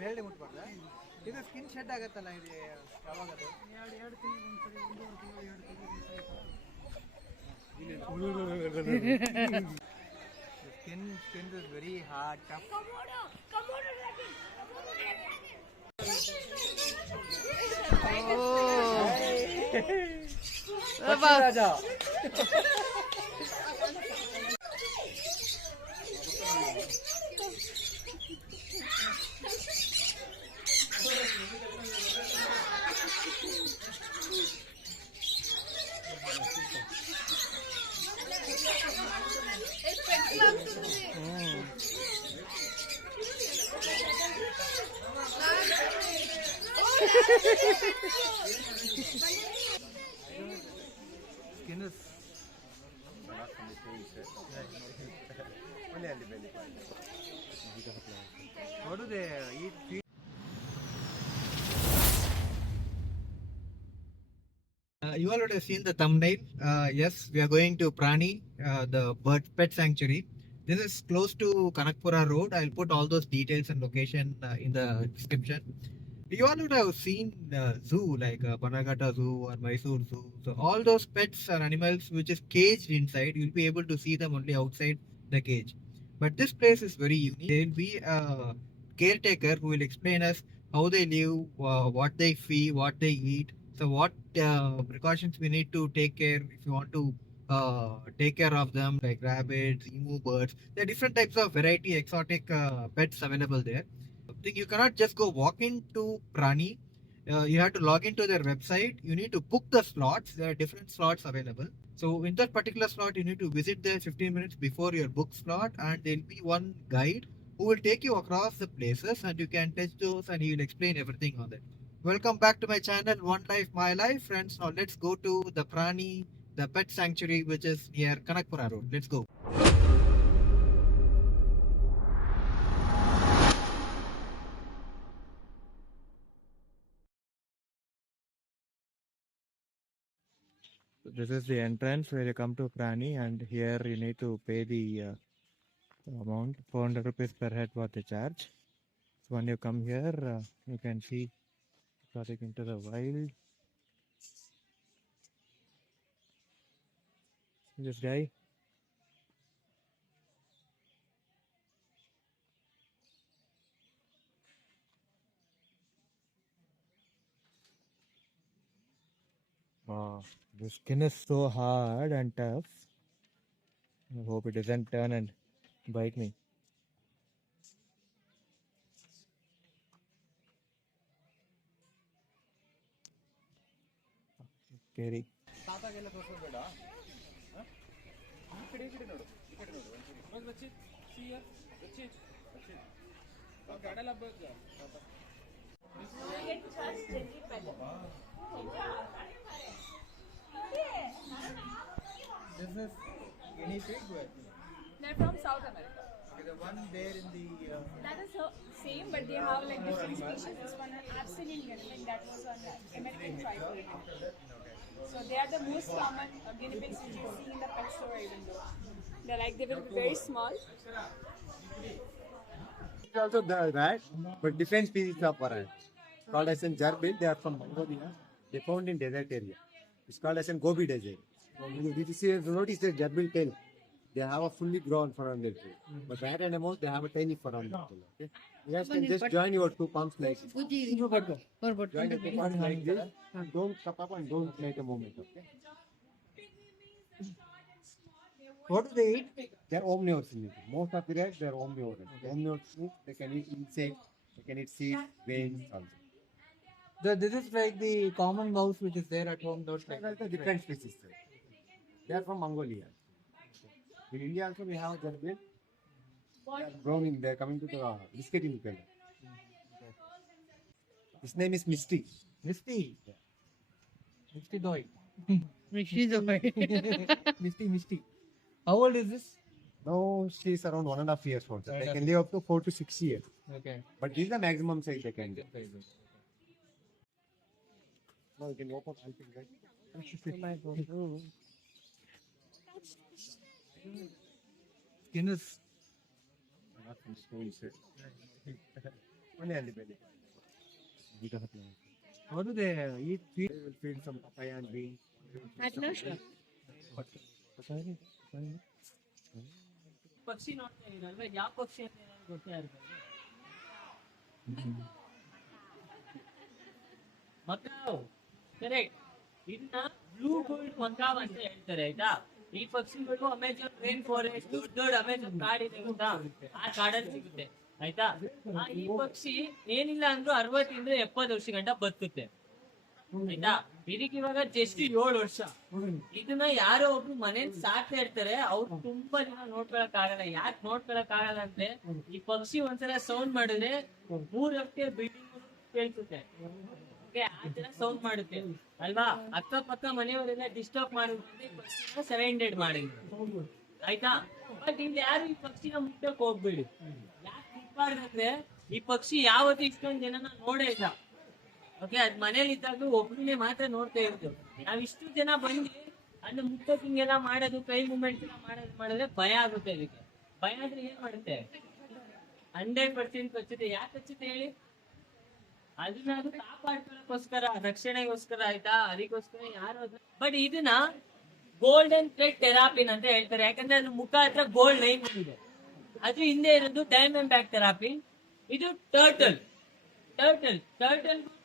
ಮೇಲೆ ಮುಟ್ಬಾರ್ದ ಇದು ಸ್ಕಿನ್ ಶೆಡ್ ಆಗತ್ತಲ್ಲ ಇದು ಯಾವಾಗ ಅದು ಎರಡು ತಿಂಗಳು ಒಂದ್ಸರಿ ಒಂದೂವರೆ ತಿಂಗಳು skin is very hard tough Raja skin is what do they eat? You all would have seen the thumbnail. Yes, we are going to Prani, the bird pet sanctuary. This is close to Kanakpura Road. I'll put all those details and location in the description. You all would have seen zoo like Banagata Zoo or Mysore Zoo. So all those pets or animals which is caged inside, you'll be able to see them only outside the cage. But this place is very unique. There will be a caretaker who will explain us how they live, what they feed, what they eat. So what precautions we need to take care if you want to take care of them, like rabbits, emu, birds. There are different types of variety exotic pets available there. You cannot just go walk into Prani. You have to log into their website. You need to book the slots. There are different slots available. So in that particular slot, you need to visit there 15 minutes before your book slot, and there will be one guide who will take you across the places, and you can touch those, and he will explain everything on that. Welcome back to my channel, One Life, My Life, friends. Now let's go to the Prani, the pet sanctuary, which is near Kanakpura Road. Let's go. This is the entrance where you come to Prani, and here you need to pay the amount, 400 rupees per head what they charge. So when you come here, you can see traffic into the wild. This guy. Wow, the skin is so hard and tough. I hope it doesn't turn and bite me. Scary. This is guinea pig. They're from South America. Okay, the one there in the. That is the same, but they have like different species. This one an Abyssinian guinea pig, that was an American tribal. So they are the most common guinea pigs which you see in the pet store even though. They will be very small. It's also that, but different species of parrot. Called as an gerbil, they are from Mongolia. They found in desert area. It's called as an Gobi desert. Did you see? Notice the gerbil tail. They have a fully grown fur on their tail. But rat animals, they have a tiny fur on their tail. Okay? You guys can just join your two palms like this. Join the two palms like this. And don't stop up and don't make a movement. Okay? What do they eat? They are omnivores in nature. Most of the rats, they are omnivores. Omnivores means they can eat insects, they can eat seeds, grains also. This is like the common mouse which is there at home. Those like That's a different species. They are from Mongolia. In India also we have gerbil. They are browning. They are coming to the biscuit in color. His name is Misty. Misty. Yeah. Misty Doy. Misty Doy. Misty. How old is this? Now she is around 1.5 years old. So they can live up to 4 to 6 years. Okay. But this is the maximum size they can do. Now you can open one thing, right? Skin is Only on the belly. How do they eat? They will feed some papaya and bean. ಪಕ್ಷಿ ನೋಡ್ತಾ ಇದೀರಲ್ವಾ ಯಾವ ಪಕ್ಷಿ ಅಂತ ಏನಾದ್ರು ಗೊತ್ತಾ ಇರ್ಬೇಕು Macau correct ಇದನ್ನ ಬ್ಲೂ ಬರ್ಡ್ ಮಕಾವ್ ಅಂತ ಹೇಳ್ತಾರೆ ಆಯ್ತಾ ಈ ಪಕ್ಷಿಗಳು ಅಮೆಜಾನ್ ರೈನ್ ಫಾರೆಸ್ಟ್ ದೊಡ್ಡ ಅಮೆಜಾನ್ ಕಾಡಿದೆ ಗೊತ್ತಾ ಆ ಕಾಡಲ್ಲಿ ಸಿಗುತ್ತೆ ಆಯ್ತಾ ಈ ಪಕ್ಷಿ ಏನಿಲ್ಲ ಅಂದ್ರೂ 60 ಇಂದ 70 ವರ್ಷ ಗಂಟ ಬದುಕುತ್ತೆ ಆಯ್ತಾ ಇದಕ್ಕೆ ಇವಾಗ ಜಸ್ಟ್ 7 ವರ್ಷ ಇದನ್ನ ಯಾರೋ ಒಬ್ರು ಮನೇಲಿ ಸಾಕ್ತಾ ಇರ್ತಾರೆ ಅವ್ರು ತುಂಬಾ ಜನ ನೋಡ್ಕೊಳಕ್ ಆಗಲ್ಲ ಯಾಕೆ ನೋಡ್ಕೊಳಕ್ ಆಗಲ್ಲ ಅಂದ್ರೆ ಈ ಪಕ್ಷಿ ಒಂದ್ಸಲ ಸೌಂಡ್ ಮಾಡಿದ್ರೆ 3 ಹಫ್ತೆ ಬಿಲ್ಡಿಂಗ್ ಕೇಳ್ಸುತ್ತೆ ಆ ತರ ಸೌಂಡ್ ಮಾಡುತ್ತೆ ಅಲ್ವಾ ಅಕ್ಕಪಕ್ಕ ಮನೆಯವರೆಲ್ಲ ಡಿಸ್ಟರ್ಬ್ ಮಾಡಿದ್ರೆ ಈ ಪಕ್ಷಿನ ಸರೆಂಡೆಡ್ ಮಾಡಿದ್ರು ಆಯ್ತಾ ಬಟ್ ಇಲ್ಲಿ ಯಾರು ಈ ಪಕ್ಷಿನ ಮುಟ್ಟಕ್ ಹೋಗ್ಬೇಡಿ ಯಾಕೆ ಮುಟ್ಬಾರ್ದಂದ್ರೆ ಈ ಪಕ್ಷಿ ಯಾವತ್ತೂ ಇಷ್ಟೊಂದ್ ಜನನ ನೋಡೇ ಇಲ್ಲ ಓಕೆ ಅದ್ ಮನೇಲಿ ಇದ್ದಾಗಲೂ ಒಬ್ಬನೇ ಮಾತ್ರ ನೋಡ್ತಾ ಇರ್ತೀವಿ ನಾವ್ ಇಷ್ಟು ಜನ ಬಂದು ಅದ್ರ ಮುಟ್ಟಕ್ ಹಿಂಗೆಲ್ಲ ಮಾಡೋದು ಕೈ ಮೂವ್ಮೆಂಟ್ಸ್ ಎಲ್ಲ ಮಾಡಿದ್ರೆ ಭಯ ಆಗುತ್ತೆ ಅದಕ್ಕೆ ಭಯ ಆದ್ರೆ ಏನ್ ಮಾಡುತ್ತೆ 100% ಕಚ್ಚುತ್ತೆ ಯಾಕೆ ಕಚ್ಚುತ್ತೆ ಹೇಳಿ ಅದನ್ನ ಅದು ಕಾಪಾಡ್ಕೊಳ್ಳೋಕೋಸ್ಕರ ರಕ್ಷಣೆಗೋಸ್ಕರ ಆಯ್ತಾ ಅದಕ್ಕೋಸ್ಕರ ಯಾರು ಬಟ್ ಇದನ್ನ ಗೋಲ್ಡನ್ ಥ್ರೆಡ್ ಥೆರಪಿನ್ ಅಂತ ಹೇಳ್ತಾರೆ ಯಾಕಂದ್ರೆ ಅದ್ರ ಮುಖ ಹತ್ರ ಗೋಲ್ಡ್ ಲೈನ್ ಇದೆ ಅದ್ರ ಹಿಂದೆ ಇರೋದು ಡೈಮಂಡ್ ಬ್ಯಾಕ್ ಥೆರಪಿ ಇದು ಟರ್ಟಲ್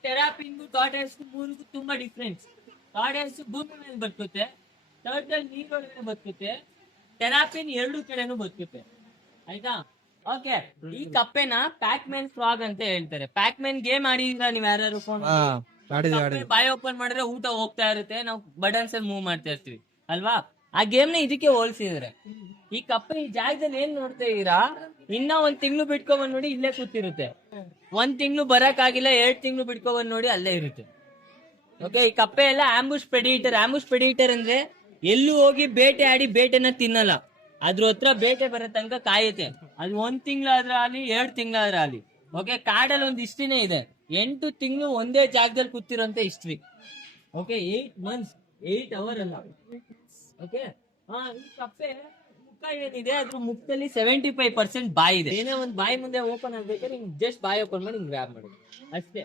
ಥೆರಪಿನ್ಗೂ ಟಾರ್ಟಾಯ್ಸ್ಗೂ ಮೂರಿಗೂ ತುಂಬಾ ಡಿಫ್ರೆನ್ಸ್ ಟಾರ್ಟಾಯ್ಸ್ ಭೂಮಿ ಮೇಲೆ ಬದುಕುತ್ತೆ ಟರ್ಟಲ್ ನೀರೊಳಗಡೆ ಬದುಕುತ್ತೆ ಥೆರಪಿನ್ 2 ಕಡೆನೂ ಬದುಕುತ್ತೆ ಆಯ್ತಾ ಓಕೆ ಈ ಕಪ್ಪೆನ ಪ್ಯಾಕ್ ಮ್ಯಾನ್ ಫ್ರಾಗ್ ಅಂತ ಹೇಳ್ತಾರೆ ಪ್ಯಾಕ್ ಮ್ಯಾನ್ ಗೇಮ್ ಆಡಿದ್ರ ನೀವ್ ಯಾರು ಫೋನ್ ಬಾಯ್ ಓಪನ್ ಮಾಡಿದ್ರೆ ಊಟ ಹೋಗ್ತಾ ಇರುತ್ತೆ ನಾವು ಬಟನ್ಸ್ ಅಲ್ಲಿ ಮೂವ್ ಮಾಡ್ತಾ ಇರ್ತೀವಿ ಅಲ್ವಾ ಆ ಗೇಮ್ ನ ಇದಕ್ಕೆ ಹೋಲ್ಸಿದ್ರೆ ಈ ಕಪ್ಪೆ ಈ ಜಾಗದಲ್ಲಿ ಏನ್ ನೋಡ್ತಾ ಇದೀರಾ ಇನ್ನ 1 ತಿಂಗಳು ಬಿಟ್ಕೊಂಡ್ ನೋಡಿ ಇಲ್ಲೇ ಕೂತಿರುತ್ತೆ 1 ತಿಂಗಳು ಬರಕ್ ಆಗಿಲ್ಲ 2 ತಿಂಗಳು ಬಿಟ್ಕೊಂಡ್ ನೋಡಿ ಅಲ್ಲೇ ಇರುತ್ತೆ ಓಕೆ ಈ ಕಪ್ಪೆ ಎಲ್ಲ ಆಂಬುಷ್ ಪ್ರೆಡಿಟರ್ ಅಂದ್ರೆ ಎಲ್ಲೂ ಹೋಗಿ ಬೇಟೆ ಆಡಿ ಬೇಟೆನ ತಿನ್ನಲ್ಲ ಅದ್ರ ಹತ್ರ ಬೇಟೆ ಬರೋ ತನಕ ಕಾಯುತ್ತೆ ಅದು 1 ತಿಂಗಳಾದ್ರ ಆಗ್ಲಿ 2 ತಿಂಗಳಾದ್ರ ಆಗ್ಲಿ ಓಕೆ ಕಾಡಲ್ಲಿ ಒಂದು ಹಿಸ್ಟ್ರಿನೇ ಇದೆ 8 ತಿಂಗಳು ಒಂದೇ ಜಾಗದಲ್ಲಿ ಕೂತಿರೋಂತ ಹಿಸ್ಟ್ರಿ ಓಕೆ 8 ಮಂತ್ಸ್ 8 ಅವರ್ ಅಲ್ಲ ಓಕೆ ಈ ಕಪ್ಪೆ ಮುಖ ಏನಿದೆ ಅದ್ರ ಮುಖದಲ್ಲಿ 75% ಬಾಯಿ ಇದೆ ಏನೇ ಒಂದ್ ಬಾಯಿ ಮುಂದೆ ಓಪನ್ ಆಗ್ಬೇಕಾದ್ರೆ ಹಿಂಗ್ ಜಸ್ಟ್ ಬಾಯಿ ಓಪನ್ ಮಾಡಿ ಹಿಂಗ್ ಗ್ರಾಬ್ ಮಾಡಿ ಅಷ್ಟೇ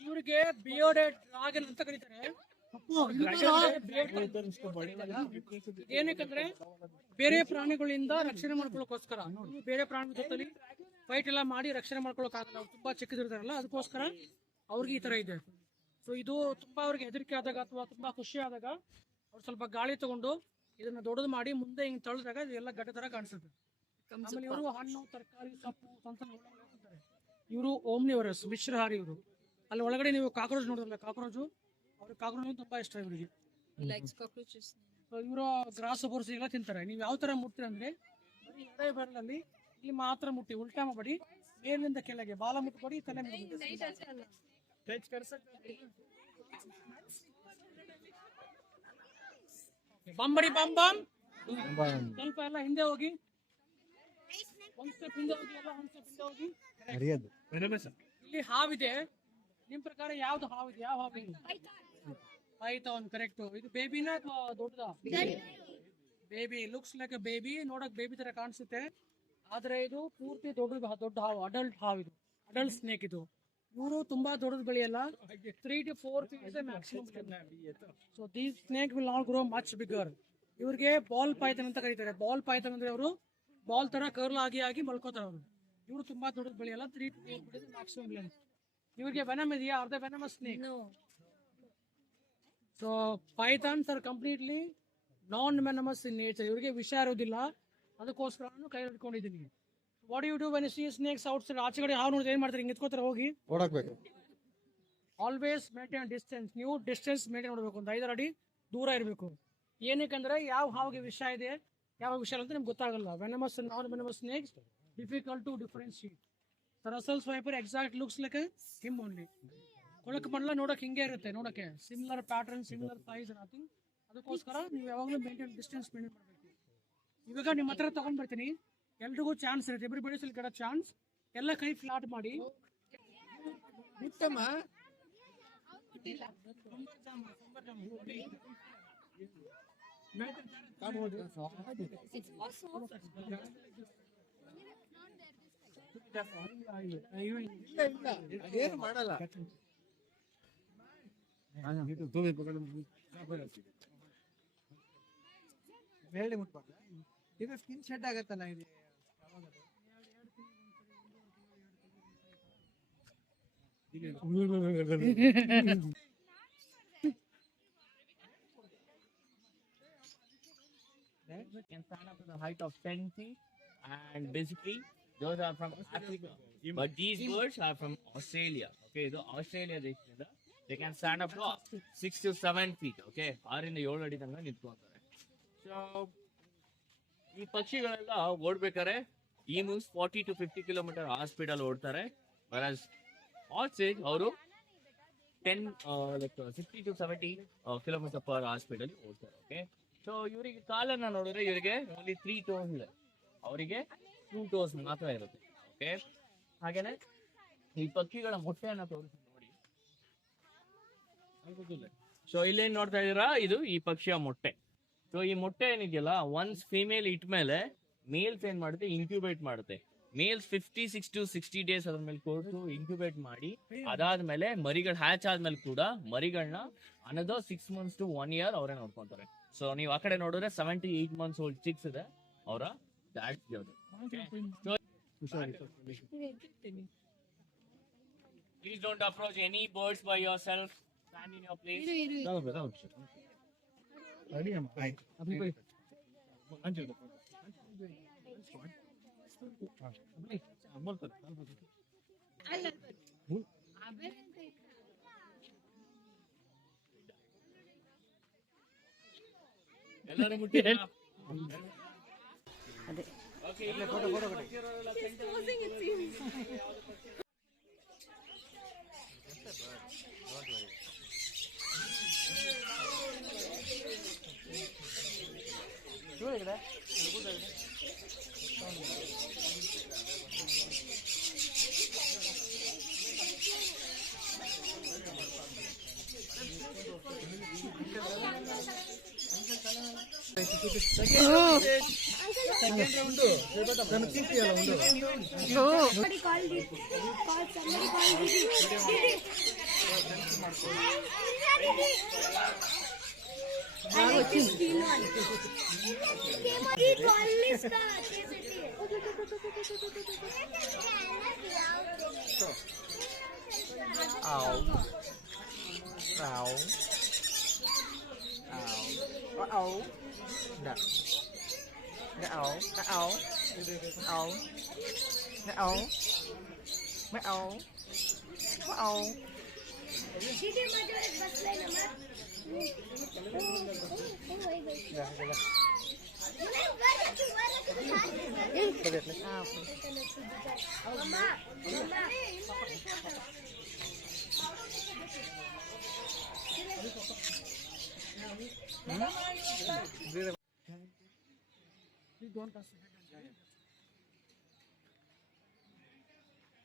ಇವ್ರಿಗೆ ಬಿಯೋಡೆಡ್ ಡ್ರಾಗನ್ ಅಂತ ಕರೀತಾರೆ ಏನಕ್ಕಂದ್ರೆ ಬೇರೆ ಪ್ರಾಣಿಗಳಿಂದ ರಕ್ಷಣೆ ಮಾಡ್ಕೊಳ್ಳೋಕೋಸ್ಕರ ಬೇರೆ ಪ್ರಾಣಿ ಜೊತೆಲಿ ಫೈಟ್ ಎಲ್ಲ ಮಾಡಿ ರಕ್ಷಣೆ ಮಾಡ್ಕೊಳಕ್ ಆಗಲ್ಲ ತುಂಬಾ ಚಿಕ್ಕದಿರ್ತಾರಲ್ಲ ಅದಕ್ಕೋಸ್ಕರ ಅವ್ರಿಗೆ ಈ ತರ ಇದೆ ಸೊ ಇದು ತುಂಬಾ ಅವ್ರಿಗೆ ಹೆದರಿಕೆ ಆದಾಗ ಅಥವಾ ತುಂಬಾ ಖುಷಿ ಆದಾಗ ಅವ್ರು ಸ್ವಲ್ಪ ಗಾಳಿ ತಗೊಂಡು ಇದನ್ನ ದೊಡ್ಡದು ಮಾಡಿ ಮುಂದೆ ಹಿಂಗ್ ತಳ್ಳಿದಾಗ ಇದೆಲ್ಲ ಗಡ್ಡೆ ತರ ಕಾಣಿಸುತ್ತೆ ಆಮೇಲೆ ಇವರು ಹಣ್ಣು ತರಕಾರಿ ಸೊಪ್ಪು ತಂತಾರೆ ಇವರು ಓಮ್ನಿವರಸ್ ಮಿಶ್ರಹಾರಿ ಇವರು ಅಲ್ಲಿ ಒಳಗಡೆ ನೀವು ಕಾಕ್ರೋಚ್ ನೋಡಿದ್ರಲ್ಲ ಕಾಕ್ರೋಚು ಅವ್ರಿಗೆ ಕಾಕ್ರೋಚ್ ತುಂಬಾ ಇಷ್ಟ ಇವರಿಗೆ ಇವರು ಗ್ರಾಸ್ ಬರ್ಸಿ ಎಲ್ಲ ತಿಂತಾರೆ ನೀವು ಯಾವ ತರ ಮುಟ್ತೀರ ಅಂದ್ರೆ ಬರೀ ಎಡೆ ಬೆರಳಲ್ಲಿ ಇಲ್ಲಿ ಮಾತ್ರ ಮುಟ್ಟಿ ಉಲ್ಟಾ ಮಾಡಬೇಡಿ ಮೇಲಿಂದ ಕೆಳಗೆ ಬಾಲ ಮುಟ್ಕೊಡಿ ತಲೆ ಬಂಬಡಿ ಬಂ ಬಂ ಸ್ವಲ್ಪ ಎಲ್ಲ ಹಿಂದೆ ಹೋಗಿ ಒಂದ್ ಸ್ಟೆಪ್ ಹಿಂದೆ ಹೋಗಿ ಎಲ್ಲ ಒಂದ್ ಸ್ಟೆಪ್ ಹಿಂದೆ ಹೋಗಿ ಇಲ್ಲಿ ಹಾವಿದೆ ನಿಮ್ ಪ್ರಕಾರ ಯಾವ್ದು ಹಾವಿದೆ ಯಾವ ಹಾವು ಪೈಥಾನ್ ಕರೆಕ್ಟ್ ಇದು ಬೇಬಿನ ಅಥವಾ ದೊಡ್ಡದಾ baby looks like a baby ನೋಡಕ್ ಬೇಬಿ ತರ ಕಾಣಿಸುತ್ತೆ ಆದ್ರೆ ಇದು ಪೂರ್ತಿ ದೊಡ್ಡ ಹಾವು ಅಡಲ್ಟ್ ಹಾವು ಇದು ಅಡಲ್ಟ್ ಸ್ನೇಕ್ ಇದು ಇವರು ತುಂಬಾ ದೊಡ್ಡದು ಬೆಳೆಯಲ್ಲ 3 to 4 feet is maximum. So these snake will not grow much bigger. ಇವ್ರಿಗೆ ಬಾಲ್ ಪೈಥಾನ್ ಅಂತ ಕರೀತಾರೆ ಬಾಲ್ ಪೈಥಾನ್ ಅಂದ್ರೆ ಅವರು ಬಾಲ್ ತರ ಕರ್ಲ್ ಆಗಿ ಮಲ್ಕೋತಾರೆ ಅವರು ಇವರು ತುಂಬಾ ದೊಡ್ಡದು ಬೆಳೆಯಲ್ಲ 3 to 4 feet is maximum length. ಇವ್ರಿಗೆ ವೆನಮ್ ಇದೆಯಾ or the venomous snake so pythons are completely non venomous in nature ಇವ್ರಿಗೆ ವಿಷ ಇರೋದಿಲ್ಲ ಅದಕ್ಕೋಸ್ಕರ ನಾನು ಕೈ ಹಿಡ್ಕೊಂಡಿದ್ದೀನಿ what you do when you see snakes outside ಆಚೆಗಡೆ ಹಾವು ನೋಡಿದ್ರೆ ಏನ್ ಮಾಡ್ತಾರೆ ಹಿಂಗೆ ಎತ್ಕೋತಾರೆ ಹೋಗಿ ಓಡಾಕ್ಬೇಕು ಆಲ್ವೇಸ್ ಮೇಂಟೈನ್ ಡಿಸ್ಟೆನ್ಸ್ ನೀವು ಡಿಸ್ಟೆನ್ಸ್ ಮೇಂಟೈನ್ ಮಾಡಬೇಕು ಒಂದು 5 ಅಡಿ ದೂರ ಇರಬೇಕು ಏನಕ್ಕಂದ್ರೆ ಯಾವ ಹಾವಿಗೆ ವಿಷ ಇದೆ ಯಾವ ವಿಷ ಅಂತ ನಿಮ್ಗೆ ಗೊತ್ತಾಗಲ್ಲ venomous non venomous snakes difficult to differentiate Russell viper exact looks like him only ಕೊಳಕು ಮಂಡಲ ನೋಡಕ್ ಹಿಂಗೆ ಇರುತ್ತೆ ನೋಡಕ್ಕೆ similar pattern similar size nothing ಅದಕ್ಕೋಸ್ಕರ ನೀವು ಯಾವಾಗಲೂ ಮೇಂಟೈನ್ ಡಿಸ್ಟೆನ್ಸ್ ಮೇಂಟೈನ್ ಮಾಡಬೇಕು ಇವಾಗ ನಿಮ್ಮ ಹತ್ರ ತಗೊಂಡ್ ಬರ್ತೀನಿ ಎಲ್ರಿಗೂ ಚಾನ್ಸ್ ಇರುತ್ತೆ everybody will get a chance ಎಲ್ಲ ಕೈ ಫ್ಲಾಟ್ ಮಾಡಿ ಉತ್ತಮ ಏನು ಮಾಡಲ್ಲ. ಮೇಲೆ ಮುಟ್ಬಾರ್ದು. ಇದು ಸ್ಕಿನ್ ಶೆಡ್ ಆಗತ್ತಲ್ಲ ಇದು. Can stand up to the height of 10 feet, and basically those are from Africa, but these birds are from Australia. Okay, so Australia they can stand up to 6 to 7 feet. Okay, 6 ಅಡಿ ತನಕ ನಿಂತ್ಕೊಂತಾರೆ. ಸೊ ಈ ಪಕ್ಷಿಗಳೆಲ್ಲ ಓಡ್ಬೇಕಾದ್ರೆ ಈಮೂಸ್ 40 to 50 ಕಿಲೋಮೀಟರ್ ಆ ಸ್ಪೀಡಲ್ಲಿ ಓಡ್ತಾರೆ. whereas ಆಸ್ಟ್ರಿಚ್ ಅವರು 60 to 70 ಕಿಲೋಮೀಟರ್ ಪರ್ ಆ ಸ್ಪೀಡಲ್ಲಿ ಓಡ್ತಾರೆ. ಓಕೆ, ಸೊ ಇವರಿಗೆ ಕಾಲನ್ನ ನೋಡಿದ್ರೆ ಇವರಿಗೆ ಓನ್ಲಿ 3 toes ಇದೆ, ಅವರಿಗೆ 2 toes ಮಾತ್ರ ಇರುತ್ತೆ. ಓಕೆ, ಹಾಗೇನೆ ಈ ಪಕ್ಷಿಗಳ ಮೊಟ್ಟೆಯನ್ನ ತೋರಿಸಿ ನೋಡಿ. ಸೊ ಇಲ್ಲೇನ್ ನೋಡ್ತಾ ಇದೀರಾ, ಇದು ಈ ಪಕ್ಷಿಯ ಮೊಟ್ಟೆ. ಸೊ ಈ ಮೊಟ್ಟೆ ಏನಿದೆಯಲ್ಲ, ಒನ್ಸ್ ಫಿಮೇಲ್ ಇಟ್ಟ ಮೇಲೆ ಮೇಲ್ಸ್ ಏನ್ ಮಾಡುತ್ತೆ, ಇನ್ಕ್ಯುಬೇಟ್ ಮಾಡುತ್ತೆ. ಮೇಲ್ಸ್ 56 to 60 ಡೇಸ್ ಅದ್ರ ಮೇಲೆ ಕೊಟ್ಟು ಇನ್ಕ್ಯುಬೇಟ್ ಮಾಡಿ, ಅದಾದ್ಮೇಲೆ ಮರಿಗಳು ಹ್ಯಾಚ್ ಆದ್ಮೇಲೆ ಕೂಡ ಮರಿಗಳನ್ನ ಅನ್ನೋದು 6 months to 1 year ಅವರೇ ನೋಡ್ಕೊಂತಾರೆ. ಸೊ ನೀವು ಆ ಕಡೆ ನೋಡಿದ್ರೆ 7 to 8 months old chicks ಇದೆ ಅವರ ಡ್ಯಾಡ್ ಜೊತೆ. Please don't approach any birds by yourself. Stand in your place. ಎಲ್ಲರೂ ಮುಟ್ಟಿದ್ದೀರಾ? Okay, Somebody called it. Somebody called it. I like this green one. It only starts. Ow. Ow. Ow. Ow. No. No. No. No. No. No. No. Didi माझ्यावर एक बसलाय ना मग.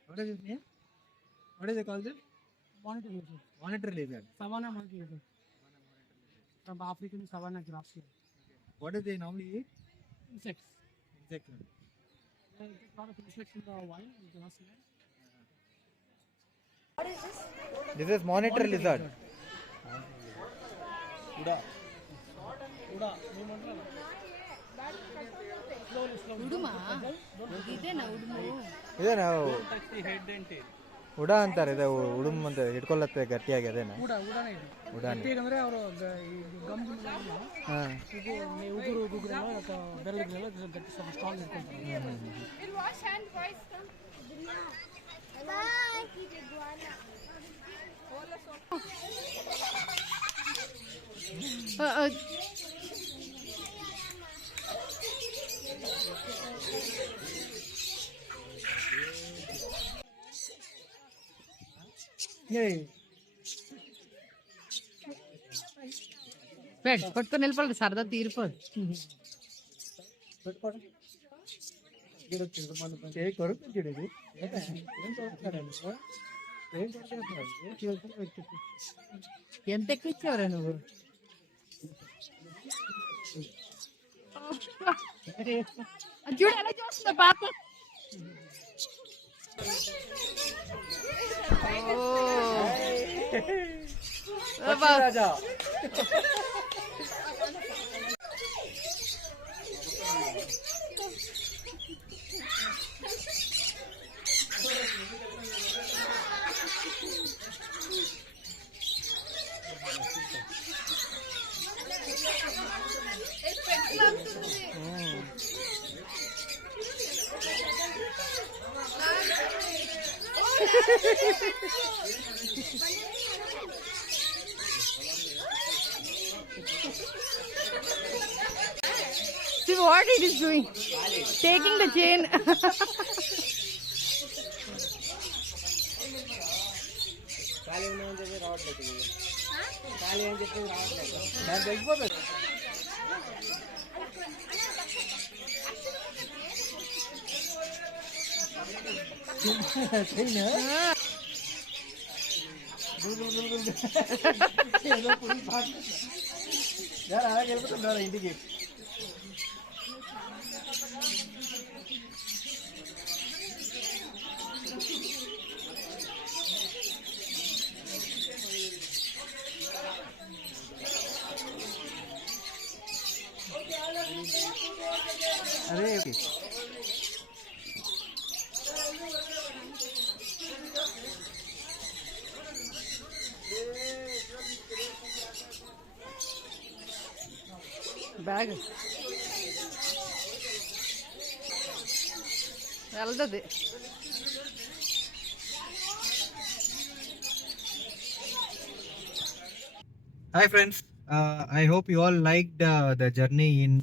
What is his name? What is it called? Monitor lizard. Monitor lizard. Savannah monitor lizard. From African savanna grassland. What do they normally eat? Insects. Insects. There is a lot of insects in the wild in grassland. What is this? This is monitor lizard. ಇದೇನಾ ಉಡ ಅಂತಾರೆ, ಇದು ಉಡುಮ್ ಅಂತ ಹಿಡ್ಕೊಳ್ಳತ್ತೆ ಗಟ್ಟಿಯಾಗಿ, ಅದೇನಾ? ಉಡಾನೆ ಇದೆ. ಉಡಾನೆ ಯಾಕಂದ್ರೆ ಅವರು ಗಮ್ ಹಾಂ. ಉಗುರು ಅಥವಾ ಬೆರಳುಗಳೆಲ್ಲ ಗಟ್ಟಿ ಸ್ವಲ್ಪ ಸ್ಟ್ರಾಂಗ್ ಇಟ್ಕೊಂತಾರೆ. We'll wash hands, boys. Come. Bye. పట్టుకొని వెళ్ళిపోవాలి, సరదా తీరిపోదు. ఎంత ఎక్కువ ఇచ్చావురా నువ్వు? చూడు ఎలా చూస్తుందా పాప. Raja. See what it is doing? Taking the chain. ఇంటికి అదే ఓకే బ్యాగ్ వెళ్తుంది. Hi friends, I hope you all liked the journey in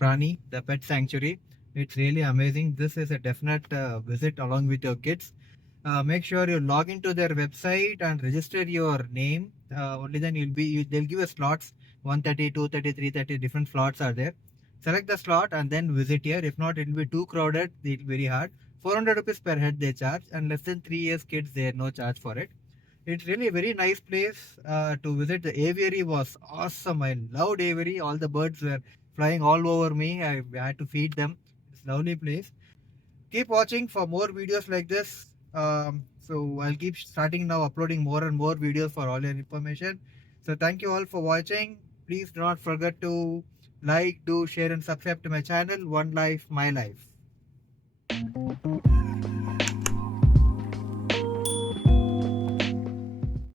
Prani, the pet sanctuary. It's really amazing. This is a definite visit along with your kids. Make sure you log into their website and register your name. Only then they'll give you slots 1:30, 2:30, 3:30 different slots are there. Select the slot and then visit here. If not, it will be too crowded. It's very hard. 400 rupees per head they charge, and less than 3 years kids there no charge for it. It's really a very nice place to visit. The aviary was awesome. I loved aviary. All the birds were flying all over me. I had to feed them. It's a lovely place. Keep watching for more videos like this. So I'll keep starting now uploading more and more videos for all your information. So thank you all for watching. Please do not forget to like, do, share and subscribe to my channel. One Life, My Life.